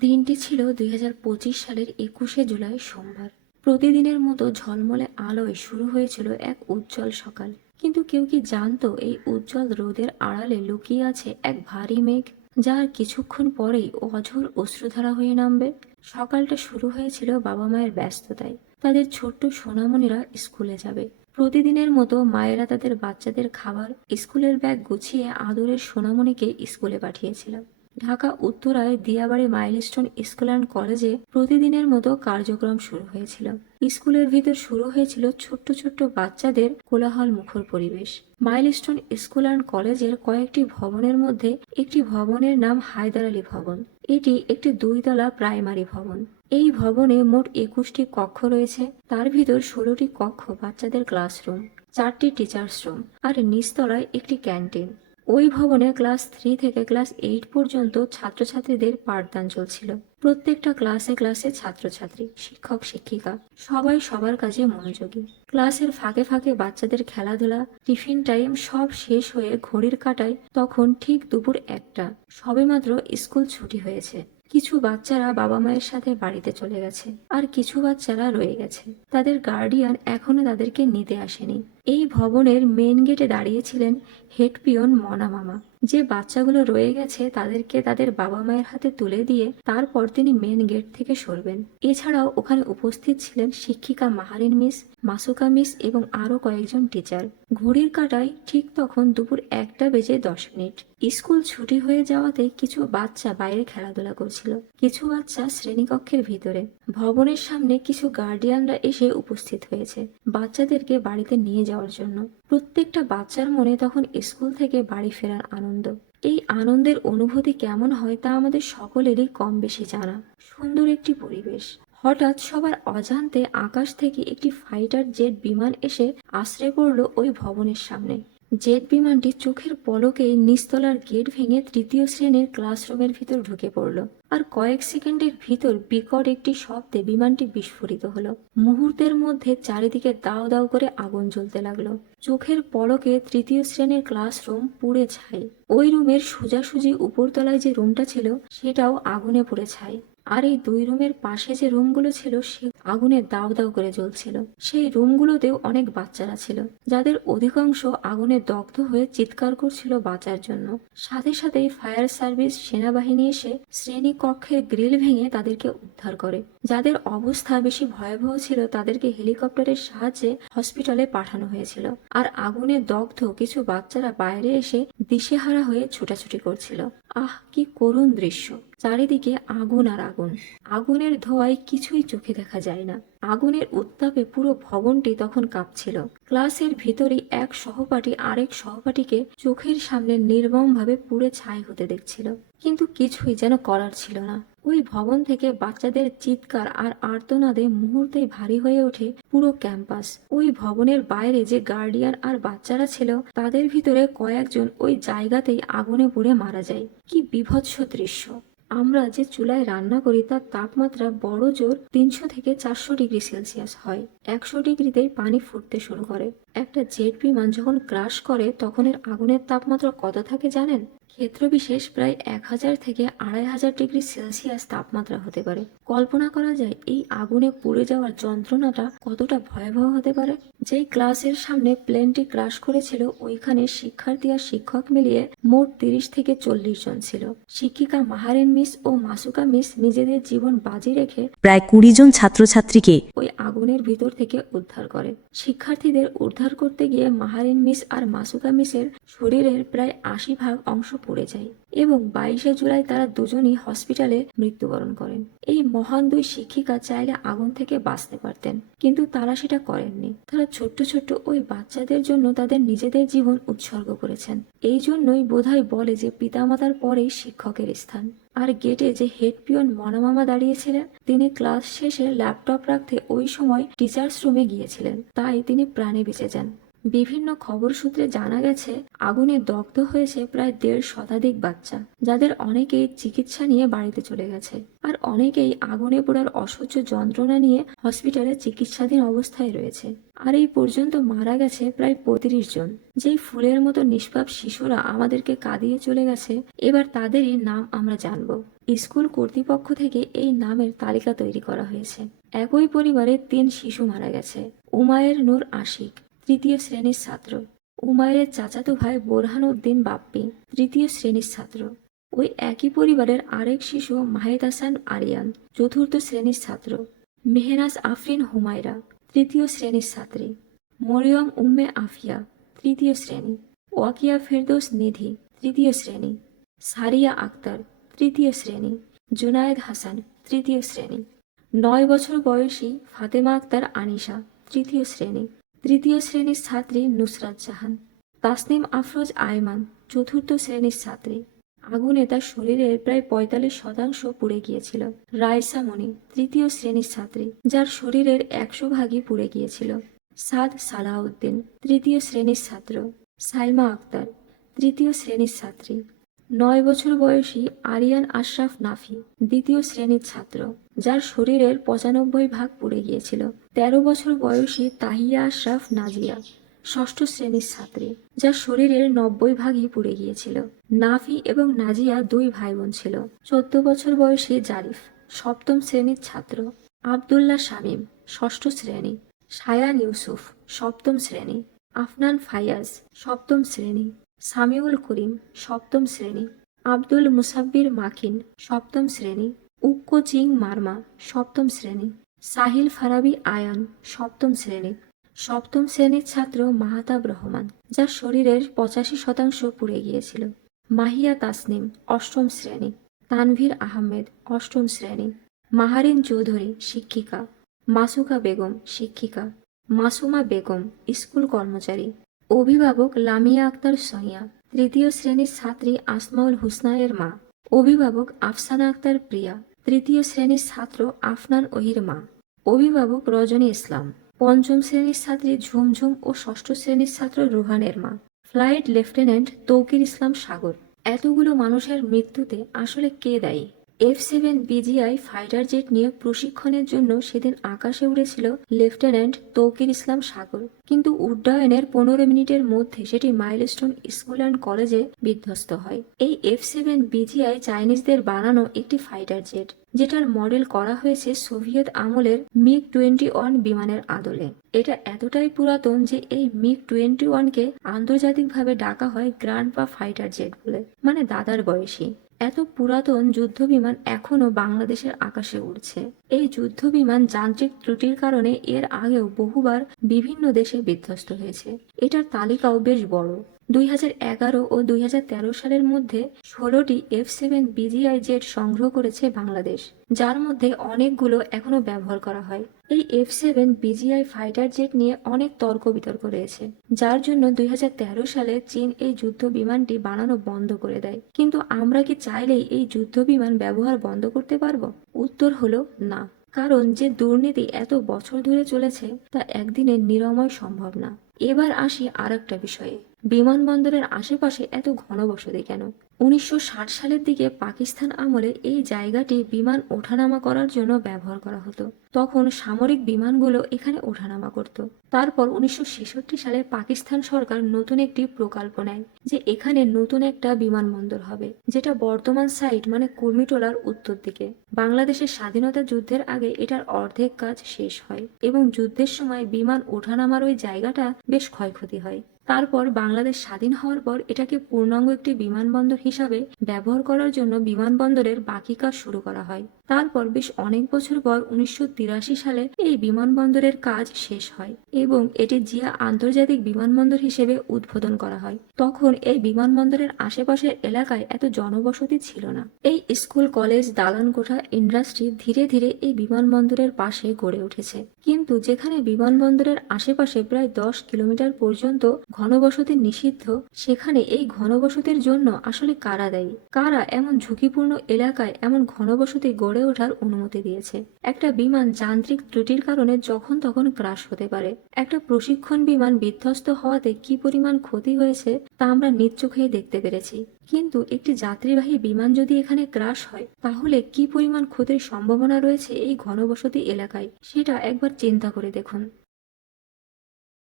দিনটি ছিল দুই হাজার পঁচিশ সালের একুশে জুলাই সোমবার। প্রতিদিনের মতো ঝলমলে আলোয় শুরু হয়েছিল এক উজ্জ্বল সকাল। কিন্তু কেউ কি জানতো এই উজ্জ্বল রোদের আড়ালে লুকিয়ে আছে এক ভারী মেঘ যার কিছুক্ষণ পরেই অঝোর অশ্রুধারা হয়ে নামবে? সকালটা শুরু হয়েছিল বাবা মায়ের ব্যস্ততায়। তাদের ছোট্ট সোনামণিরা স্কুলে যাবে। প্রতিদিনের মতো মায়েরা তাদের বাচ্চাদের খাবার, স্কুলের ব্যাগ গুছিয়ে আদরের সোনামণিকে স্কুলে পাঠিয়েছিলাম। ঢাকা উত্তরায় দিয়াবাড়ি মাইলস্টোন স্কুল অ্যান্ড কলেজে প্রতিদিনের মতো কার্যক্রম শুরু হয়েছিল। স্কুলের ভিতর শুরু হয়েছিল ছোট্ট ছোট্ট বাচ্চাদের কোলাহল মুখর পরিবেশ। মাইলস্টোন স্কুল অ্যান্ড কলেজের কয়েকটি ভবনের মধ্যে একটি ভবনের নাম হায়দার আলী ভবন। এটি একটি দুইতলা প্রাইমারি ভবন। এই ভবনে মোট একুশটি কক্ষ রয়েছে। তার ভিতর ষোলোটি কক্ষ বাচ্চাদের ক্লাসরুম, চারটি টিচার্স রুম আর নিচতলায় একটি ক্যান্টিন। ওই ভবনে ক্লাস থ্রি থেকে ক্লাস এইট পর্যন্ত ছাত্রছাত্রীদের পাঠদান চলছিল। প্রত্যেকটা ক্লাসে ক্লাসে ছাত্রছাত্রী, শিক্ষক, শিক্ষিকা, সবাই সবার কাজে মনোযোগী। ক্লাসের ফাঁকে ফাঁকে বাচ্চাদের খেলাধুলা, টিফিন টাইম সব শেষ হয়ে ঘড়ির কাটায় তখন ঠিক দুপুর একটা। সবেমাত্র স্কুল ছুটি হয়েছে। কিছু বাচ্চারা বাবা মায়ের সাথে বাড়িতে চলে গেছে। আর কিছু বাচ্চারা রয়ে গেছে। তাদের গার্ডিয়ান এখনও তাদেরকে নিতে আসেনি। এই ভবনের মেন গেটে দাঁড়িয়েছিলেন হেড পিয়ন মনা মামা। যে বাচ্চাগুলো রয়ে গেছে তাদেরকে তাদের বাবা মায়ের হাতে তুলে দিয়ে তারপর তিনি মেন গেট থেকে সরবেন। এছাড়াও ওখানে উপস্থিত ছিলেন শিক্ষিকা মাহারিন মিস, মাসুকা মিস এবং আরও কয়েকজন টিচার ঘড়ির কাটায় ঠিক তখন দুপুর একটা বেজে দশ মিনিট। স্কুল ছুটি হয়ে যাওয়াতে কিছু বাচ্চা বাইরে খেলাধুলা করছিল। কিছু বাচ্চা শ্রেণীকক্ষের ভিতরে। ভবনের সামনে কিছু গার্ডিয়ানরা এসে উপস্থিত হয়েছে বাচ্চাদেরকে বাড়িতে নিয়ে যাওয়ার জন্য। প্রত্যেকটা বাচ্চার মনে তখন স্কুল থেকে বাড়ি ফেরার আনন্দ। এই আনন্দের অনুভূতি কেমন হয় তা আমাদের সকলেরই কম বেশি জানা। সুন্দর একটি পরিবেশ। হঠাৎ সবার অজান্তে আকাশ থেকে একটি ফাইটার জেট বিমান এসে আশ্রয় পড়ল ওই ভবনের সামনে। জেট বিমানটি চোখের পলকে নিচতলার গেট ভেঙে তৃতীয় শ্রেণির ক্লাসরুমের ভিতর ঢুকে পড়ল। আর কয়েক সেকেন্ডের ভিতর বিকট একটি শব্দে বিমানটি বিস্ফোরিত হলো। মুহূর্তের মধ্যে চারিদিকে দাও দাও করে আগুন জ্বলতে লাগল। চোখের পলকে তৃতীয় শ্রেণির ক্লাসরুম পুড়ে ছাই। ওই রুমের সোজাসুজি উপরতলায় যে রুমটা ছিল, সেটাও আগুনে পুড়ে ছাই। আর এই দুই রুমের পাশে যে রুমগুলো ছিল সে আগুনে দাও দাও করে জ্বলছিল। সেই রুমগুলোতেও অনেক বাচ্চারা ছিল, যাদের অধিকাংশ আগুনে দগ্ধ হয়ে চিৎকার করছিল বাঁচার জন্য। সাথে সাথেই ফায়ার সার্ভিস সেনাবাহিনী এসে শ্রেণি কক্ষের গ্রিল ভেঙে তাদেরকে উদ্ধার করে। যাদের অবস্থা বেশি ভয়াবহ ছিল তাদেরকে হেলিকপ্টারের সাহায্যে হসপিটালে পাঠানো হয়েছিল। আর আগুনে দগ্ধ কিছু বাচ্চারা বাইরে এসে দিশেহারা হয়ে ছোটাছুটি করছিল। আহ, কি করুণ দৃশ্য! চারিদিকে আগুন আর আগুন। আগুনের ধোঁয়ায় কিছুই চোখে দেখা যায় না। আগুনের উত্তাপে পুরো ভবনটি তখন কাঁপছিল। ক্লাসের ভিতরেই এক সহপাঠী আরেক সহপাঠীকে চোখের সামনে নির্মমভাবে পুড়ে ছাই হতে দেখছিল। কিন্তু কিছুই যেন করার ছিল না। ওই ভবন থেকে বাচ্চাদের চিৎকার আর আর্তনাদে মুহূর্তেই ভারী হয়ে ওঠে পুরো ক্যাম্পাস। ওই ভবনের বাইরে যে গার্ডিয়ান আর বাচ্চারা ছিল, তাদের ভিতরে কয়েকজন ওই জায়গাতেই আগুনে পুড়ে মারা যায়। কি বিভৎস দৃশ্য! আমরা যে চুলায় রান্না করি, তার তাপমাত্রা বড় জোর তিনশো থেকে চারশো ডিগ্রি সেলসিয়াস হয়। একশো ডিগ্রিতেই পানি ফুটতে শুরু করে। একটা জেট বিমান যখন ক্রাশ করে তখন এর আগুনের তাপমাত্রা কত থাকে জানেন? ক্ষেত্রবিশেষ প্রায় এক হাজার থেকে আড়াই হাজার ডিগ্রি সেলসিয়াস তাপমাত্রা হতে পারে। কল্পনা করা যায় এই আগুনে পুড়ে যাওয়ার যন্ত্রণাটা কতটা ভয়াবহ হতে পারে? যেই ক্লাসের সামনে প্লেনটি ক্রাশ করেছিল ওইখানে শিক্ষার্থী আর শিক্ষক মিলিয়ে মোট তিরিশ থেকে চল্লিশ জন ছিল। শিক্ষিকা মাহারেন মিস ও মাসুকা মিস নিজেদের জীবন বাজি রেখে প্রায় কুড়ি জন ছাত্রছাত্রীকে ওই আগুনের ভিতর থেকে উদ্ধার করে। শিক্ষার্থীদের উদ্ধার করতে গিয়ে মাহারিন মিস আর মাসুকা মিসের শরীরের প্রায় আশি ভাগ অংশ পড়ে যায় এবং বাইশে জুলাই তারা দুজনই হসপিটালে মৃত্যুবরণ করেন। এই মহান দুই শিক্ষিকা চাইলে আগুন থেকে বাঁচতে পারতেন, কিন্তু তারা সেটা করেননি। তারা ছোট্ট ছোট্ট ওই বাচ্চাদের জন্য তাদের নিজেদের জীবন উৎসর্গ করেছেন। এই জন্যই বোধহয় বলে যে পিতামাতার পরেই শিক্ষকের স্থান। আর গেটে যে হেড পিয়ন মনামামা দাঁড়িয়েছিলেন, তিনি ক্লাস শেষে ল্যাপটপ রাখতে ওই সময় টিচার্স রুমে গিয়েছিলেন, তাই তিনি প্রাণে বেঁচে যান। বিভিন্ন খবর সূত্রে জানা গেছে, আগুনে দগ্ধ হয়েছে প্রায় দেড় শতাধিক বাচ্চা, যাদের অনেকেই চিকিৎসা নিয়ে বাড়িতে চলে গেছে। আর অনেকেই আগুনে পোড়ার অসহ্য যন্ত্রণা নিয়ে হসপিটালে চিকিৎসাধীন অবস্থায় রয়েছে। আর এই পর্যন্ত মারা গেছে প্রায় পঁয়ত্রিশ জন। যেই ফুলের মতো নিষ্পাপ শিশুরা আমাদেরকে কাঁদিয়ে চলে গেছে, এবার তাদেরই নাম আমরা জানব। স্কুল কর্তৃপক্ষ থেকে এই নামের তালিকা তৈরি করা হয়েছে। একই পরিবারে তিন শিশু মারা গেছে। উমায়ের নূর আশিক। তৃতীয় শ্রেণির ছাত্র। উমায়ের চাচাতো ভাই বোরহান উদ্দিন বাপ্পি, তৃতীয় শ্রেণির ছাত্র। ওই একই পরিবারের আরেক শিশু মাহেদ হাসান আরিয়ান, চতুর্থ শ্রেণির ছাত্র। মেহনাজ আফরিন হুমায়রা, তৃতীয় শ্রেণির ছাত্রী। মরিয়ম উম্মে আফিয়া, তৃতীয় শ্রেণি। ওয়াকিয়া ফেরদৌস নিধি, তৃতীয় শ্রেণি। সারিয়া আক্তার, তৃতীয় শ্রেণি। জুনায়েদ হাসান, তৃতীয় শ্রেণি। নয় বছর বয়সী ফাতেমা আক্তার আনিশা, তৃতীয় শ্রেণি। তৃতীয় শ্রেণির ছাত্রী নুসরাত জাহান, তাসনিম আফরোজ আয়মান, চতুর্থ শ্রেণির ছাত্রী। আগুনে তার শরীরের প্রায় পঁয়তাল্লিশ শতাংশ পুড়ে গিয়েছিল। রায়সা মনি, তৃতীয় শ্রেণির ছাত্রী, যার শরীরের একশো ভাগই পুড়ে গিয়েছিল। সাদ সালাউদ্দিন তৃতীয় শ্রেণির ছাত্র। সাইমা আক্তার, তৃতীয় শ্রেণির ছাত্রী। নয় বছর বয়সী আরিয়ান আশরাফ নাফি, দ্বিতীয় শ্রেণির ছাত্র। যার শরীরের পঁচানব্বই ভাগ পুড়ে গিয়েছিল। তেরো বছর বয়সী তাহিয়া আশরাফ নাজিয়া, ষষ্ঠ শ্রেণির ছাত্রী, যার শরীরের নব্বই ভাগই পুড়ে গিয়েছিল। নাফি এবং নাজিয়া দুই ভাই বোন ছিল। চোদ্দ বছর বয়সী জারিফ, সপ্তম শ্রেণির ছাত্র। আবদুল্লাহ শামীম, ষষ্ঠ শ্রেণি। সায়ান ইউসুফ, সপ্তম শ্রেণি। আফনান ফায়াজ সপ্তম শ্রেণি। সামিউল করিম, সপ্তম শ্রেণি। আব্দুল মুসাব্বির মাকিন, সপ্তম শ্রেণি। উক্কো মারমা, সপ্তম শ্রেণি। সাহিল ফারাবি আয়ান, সপ্তম শ্রেণি। সপ্তম শ্রেণির ছাত্র মাহাতাব রহমান, যার শরীরের পঁচাশি শতাংশ পুড়ে গিয়েছিল। মাহিয়া তাসনিম, অষ্টম শ্রেণি। তানভীর আহমেদ, অষ্টম শ্রেণি। মাহারিন চৌধুরী, শিক্ষিকা। মাসুকা বেগম, শিক্ষিকা। মাসুমা বেগম, স্কুল কর্মচারী। অভিভাবক লামিয়া আক্তার সইয়া, তৃতীয় শ্রেণির ছাত্রী আসমাউল হুসনায়ের মা। অভিভাবক আফসানা আক্তার প্রিয়া। তৃতীয় শ্রেণির ছাত্র আফনান ওহির মা। অভিভাবক রজনী ইসলাম। পঞ্চম শ্রেণির ছাত্রী ঝুমঝুম ও ষষ্ঠ শ্রেণির ছাত্র রুহানের মা। Flight lieutenant Touqir Islam Sagar. এতগুলো মানুষের মৃত্যুতে আসলে কে দায়ী? F seven BGI fighter jet নিয়ে প্রশিক্ষণের জন্য সেদিন আকাশে উড়েছিল লেফটেন্যান্ট তৌকির ইসলাম সাগর। কিন্তু উড্ডয়নের পনেরো মিনিটের মধ্যে সেটি মাইলস্টোন স্কুল অ্যান্ড কলেজে বিধ্বস্ত হয়। এই এফ সেভেন বিজিআই চাইনিজদের বানানো একটি ফাইটার জেট, যেটার মডেল করা হয়েছে সোভিয়েত আমলের মিগ টোয়েন্টি ওয়ান বিমানের আদলে। এটা এতটাই পুরাতন যে এই মিগ টোয়েন্টি ওয়ানকে আন্তর্জাতিকভাবে ডাকা হয় গ্র্যান্ড বা ফাইটার জেট বলে মানে দাদার বয়সী এত পুরাতন যুদ্ধ বিমান এখনও বাংলাদেশের আকাশে উড়ছে। এই যুদ্ধ বিমান যান্ত্রিক ত্রুটির কারণে এর আগেও বহুবার বিভিন্ন দেশে বিধ্বস্ত হয়েছে। এটার তালিকাও বেশ বড়। দুই ও দুই হাজার তেরো সালের মধ্যে ষোলোটি এফ সেভেন বিজিআই জেট সংগ্রহ করেছে বাংলাদেশ, যার মধ্যে অনেকগুলো এখনও ব্যবহার করা হয়। এই F seven BGI fighter jet নিয়ে অনেক তর্ক বিতর্ক রয়েছে, যার জন্য দুই হাজার তেরো সালে চীন এই যুদ্ধ বিমানটি বানানো বন্ধ করে দেয়। কিন্তু আমরা কি চাইলেই এই যুদ্ধ বিমান ব্যবহার বন্ধ করতে পারব? উত্তর হলো না। কারণ যে দুর্নীতি এত বছর ধরে চলেছে তা একদিনে নিরাময় সম্ভব না। এবার আসি আর একটা বিষয়ে। বিমানবন্দরের আশেপাশে এত ঘনবসতি কেন? উনিশশো ষাট সালের দিকে পাকিস্তান আমলে এই জায়গাটি বিমান ওঠানামা করার জন্য ব্যবহার করা হতো। তখন সামরিক বিমানগুলো এখানে ওঠানামা করত। তারপর উনিশশো ছেষট্টি সালে পাকিস্তান সরকার নতুন একটি প্রকল্প নেয়, যে এখানে নতুন একটা বিমানবন্দর হবে, যেটা বর্তমান সাইট মানে কুর্মিটোলার উত্তর দিকে। বাংলাদেশের স্বাধীনতা যুদ্ধের আগে এটার অর্ধেক কাজ শেষ হয় এবং যুদ্ধের সময় বিমান ওঠানামার ওই জায়গাটা বেশ ক্ষয়ক্ষতি হয়। তারপর বাংলাদেশ স্বাধীন হওয়ার পর এটাকে পূর্ণাঙ্গ একটি বিমানবন্দর হিসাবে ব্যবহার করার জন্য বিমানবন্দরের বাকি কাজ শুরু করা হয়। তারপর বেশ অনেক বছর পর উনিশশো সালে এই বিমানবন্দরের কাজ শেষ হয় এবং এটি জিয়া আন্তর্জাতিক বিমানবন্দর হিসেবে উদ্বোধন করা হয়। তখন এই বিমানবন্দরের আশেপাশের এলাকায় এত জনবসতি ছিল না। এই স্কুল, কলেজ দালান কোঠা ইন্ডাস্ট্রি ধীরে ধীরে এই বিমানবন্দরের পাশে গড়ে উঠেছে। কিন্তু যেখানে বিমানবন্দরের আশেপাশে প্রায় দশ কিলোমিটার পর্যন্ত ঘনবসতি নিষিদ্ধ, সেখানে এই ঘনবসতির জন্য আসলে কারা দায়ী? কারা এমন ঝুঁকিপূর্ণ এলাকায় এমন ঘনবসতি গড়ে ওঠার অনুমতি দিয়েছে? একটা বিমান যান্ত্রিক ত্রুটির কারণে যখন তখন ক্রাশ হতে পারে। একটা প্রশিক্ষণ বিমান বিধ্বস্ত হওয়াতে কি পরিমাণ ক্ষতি হয়েছে তা আমরা নিজ চোখেই দেখতে পেরেছি। কিন্তু একটি যাত্রীবাহী বিমান যদি এখানে ক্রাশ হয়, তাহলে কি পরিমাণ ক্ষতির সম্ভাবনা রয়েছে এই ঘনবসতি এলাকায়? সেটা একবার চিন্তা করে দেখুন।